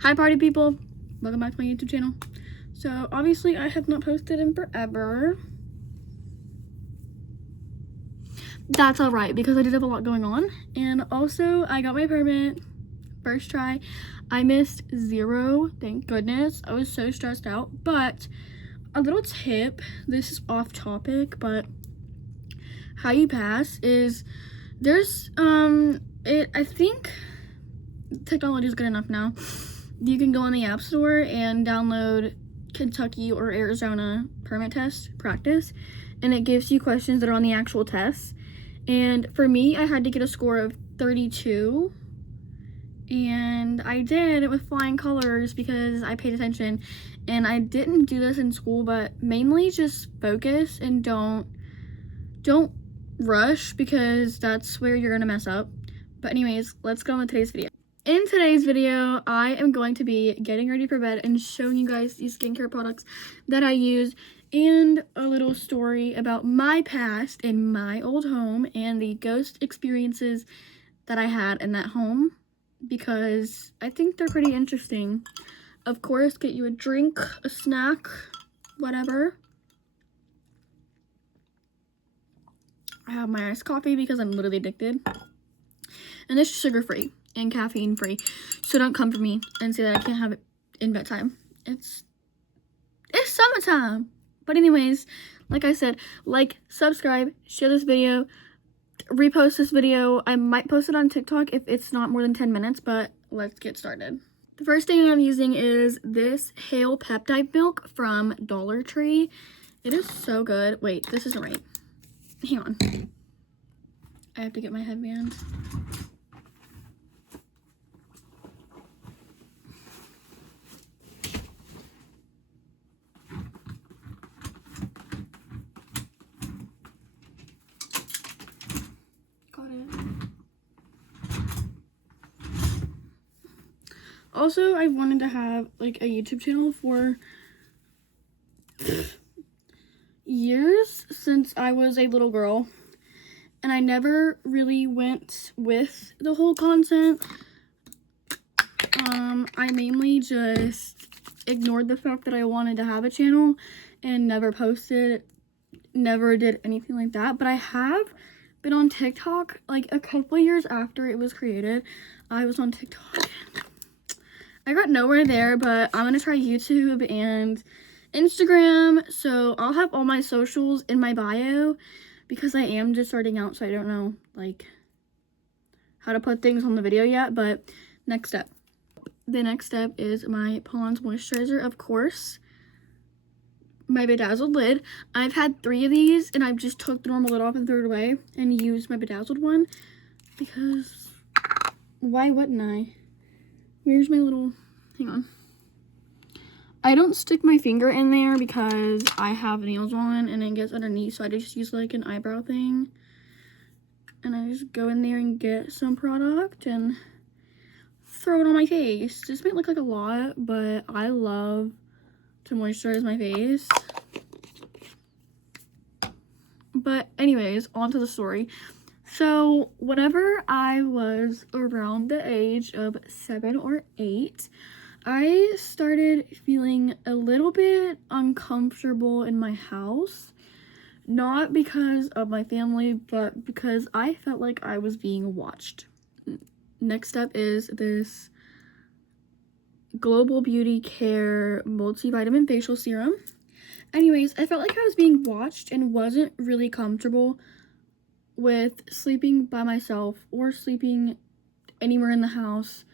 Hi party people, welcome back to my YouTube channel. So obviously I have not posted in forever. That's alright because I did have a lot going on, and also I got my permit first try. I missed 0, thank goodness. I was so stressed out. But a little tip, this is off topic, but how you pass is there's I think technology is good enough now. You can go on the App Store and download Kentucky or Arizona permit test practice, and it gives you questions that are on the actual test. And for me, I had to get a score of 32, and I did it with flying colors because I paid attention. And I didn't do this in school, but mainly just focus and don't rush, because that's where you're gonna mess up. But anyways, let's go on with today's video. In today's video, I am going to be getting ready for bed and showing you guys these skincare products that I use, and a little story about my past in my old home and the ghost experiences that I had in that home, because I think they're pretty interesting. Of course, get you a drink, a snack, whatever. I have my iced coffee because I'm literally addicted. And this is sugar-free and caffeine-free, so don't come for me and say that I can't have it in bedtime. It's summertime. But anyways, like I said, like, subscribe, share this video, repost this video. I might post it on TikTok if it's not more than 10 minutes, but let's get started. The first thing I'm using is this Hale Peptide Milk from Dollar Tree. It is so good. Wait, this isn't right. Hang on. I have to get my headband. Also, I wanted to have like a YouTube channel for years, since I was a little girl, and I never really went with the whole content. I mainly just ignored the fact that I wanted to have a channel and never posted, never did anything like that. But I have been on TikTok like a couple years after it was created. I was on TikTok. I got nowhere there, but I'm gonna try YouTube and Instagram, so I'll have all my socials in my bio, because I am just starting out, so I don't know like how to put things on the video yet. But next step. The next step is my Pond's moisturizer, of course. My bedazzled lid. I've had 3 of these, and I've just took the normal lid off and threw it away and used my bedazzled one, because why wouldn't I? Where's my little, hang on. I don't stick my finger in there because I have nails on and it gets underneath, so I just use like an eyebrow thing. And I just go in there and get some product and throw it on my face. This might look like a lot, but I love to moisturize my face. But anyways, on to the story. So whenever I was around the age of 7 or 8, I started feeling a little bit uncomfortable in my house. Not because of my family, but because I felt like I was being watched. Next up is this Global Beauty Care multivitamin facial serum. Anyways, I felt like I was being watched and wasn't really comfortable with sleeping by myself or sleeping anywhere in the house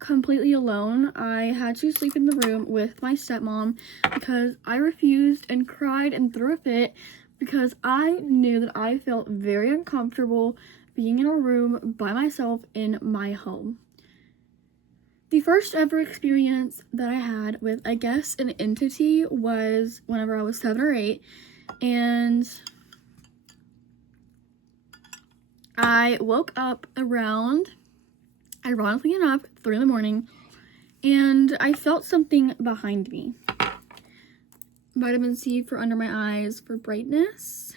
completely alone. I had to sleep in the room with my stepmom because I refused and cried and threw a fit, because I knew that I felt very uncomfortable being in a room by myself in my home. The first ever experience that I had with, I guess, an entity was whenever I was 7 or 8, and I woke up around, ironically enough, 3 in the morning, and I felt something behind me. Vitamin C for under my eyes for brightness.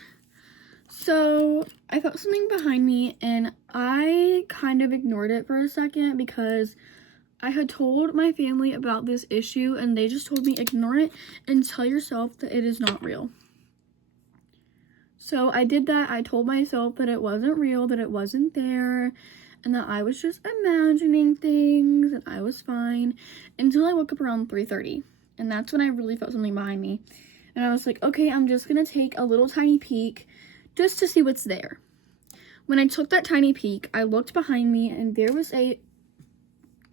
So I felt something behind me, and I kind of ignored it for a second because I had told my family about this issue, and they just told me ignore it and tell yourself that it is not real. So I did that. I told myself that it wasn't real, that it wasn't there, and that I was just imagining things, and I was fine, until I woke up around 3:30. And that's when I really felt something behind me. And I was like, okay, I'm just gonna take a little tiny peek just to see what's there. When I took that tiny peek, I looked behind me, and there was a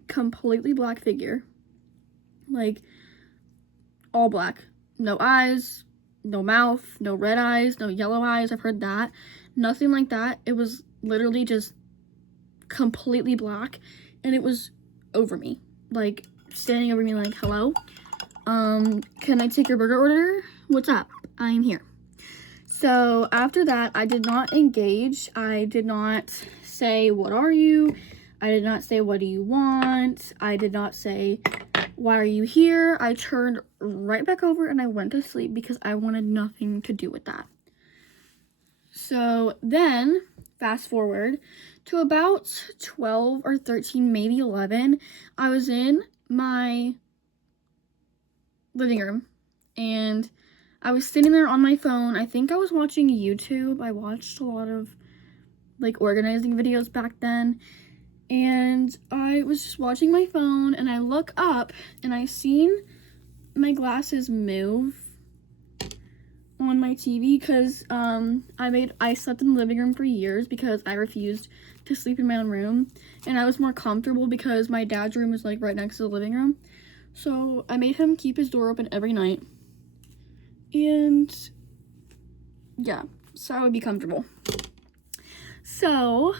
completely black figure. Like, all black. No eyes, no mouth, no red eyes, no yellow eyes. I've heard that. Nothing like that. It was literally just completely black, and it was over me, like standing over me like, hello, can I take your burger order? What's up? I'm here. So after that, I did not engage. I did not say, what are you? I did not say, what do you want? I did not say, why are you here? I turned right back over and I went to sleep because I wanted nothing to do with that. So then, fast forward to about 12 or 13, maybe 11, I was in my living room, and I was sitting there on my phone. I think I was watching YouTube. I watched a lot of, like, organizing videos back then, and I was just watching my phone, and I look up, and I seen my glasses move on my TV, because I slept in the living room for years because I refused to sleep in my own room, and I was more comfortable because my dad's room is like right next to the living room. So I made him keep his door open every night, and yeah, so I would be comfortable. So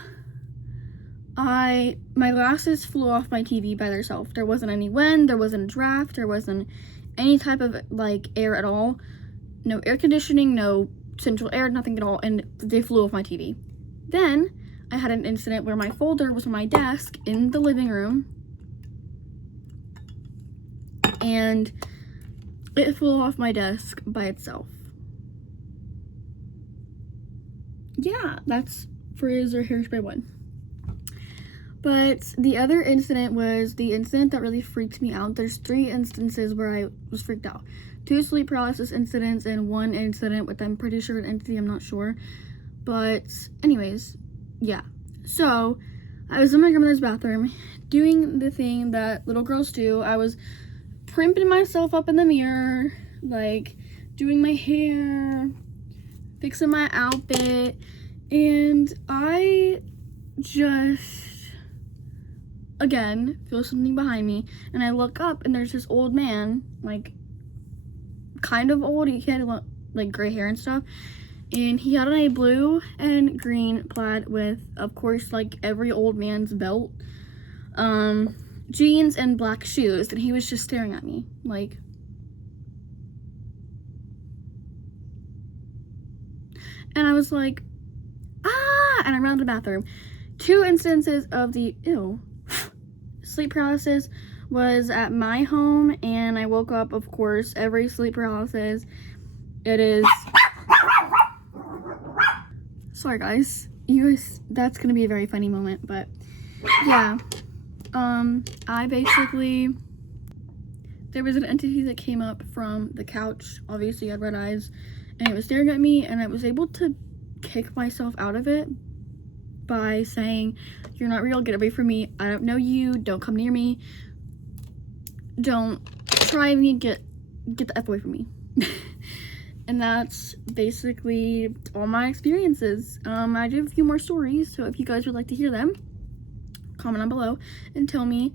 my glasses flew off my TV by themselves. There wasn't any wind, there wasn't a draft, there wasn't any type of like air at all. No air conditioning, no central air, nothing at all, and they flew off my TV. Then I had an incident where my folder was on my desk in the living room, and it flew off my desk by itself. Yeah, that's Frizz or Hairspray 1. But the other incident was the incident that really freaked me out. There's 3 instances where I was freaked out. 2 sleep paralysis incidents and 1 incident with, I'm pretty sure, an entity, I'm not sure. But anyways, yeah. So I was in my grandmother's bathroom doing the thing that little girls do. I was primping myself up in the mirror, like doing my hair, fixing my outfit, and I just, again, feel something behind me, and I look up, and there's this old man, like, kind of old. He had, like, gray hair and stuff, and he had on a blue and green plaid with, of course, like, every old man's belt, jeans, and black shoes, and he was just staring at me, like, and I was like, ah, and I ran to the bathroom. 2 instances of the, sleep paralysis was at my home, and I woke up, of course, every sleep paralysis, it is, sorry guys, you guys, that's gonna be a very funny moment, but yeah, I basically, there was an entity that came up from the couch, obviously had red eyes, and it was staring at me, and I was able to kick myself out of it by saying, you're not real, get away from me, I don't know you, don't come near me, don't try me, get the F away from me. And that's basically all my experiences. I do have a few more stories, so if you guys would like to hear them, comment down below and tell me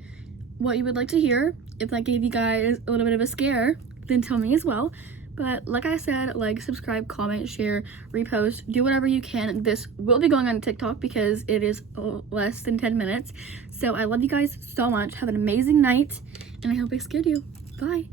what you would like to hear. If that gave you guys a little bit of a scare, then tell me as well. But like I said, like, subscribe, comment, share, repost, do whatever you can. This will be going on TikTok because it is less than 10 minutes. So I love you guys so much. Have an amazing night, and I hope I scared you. Bye.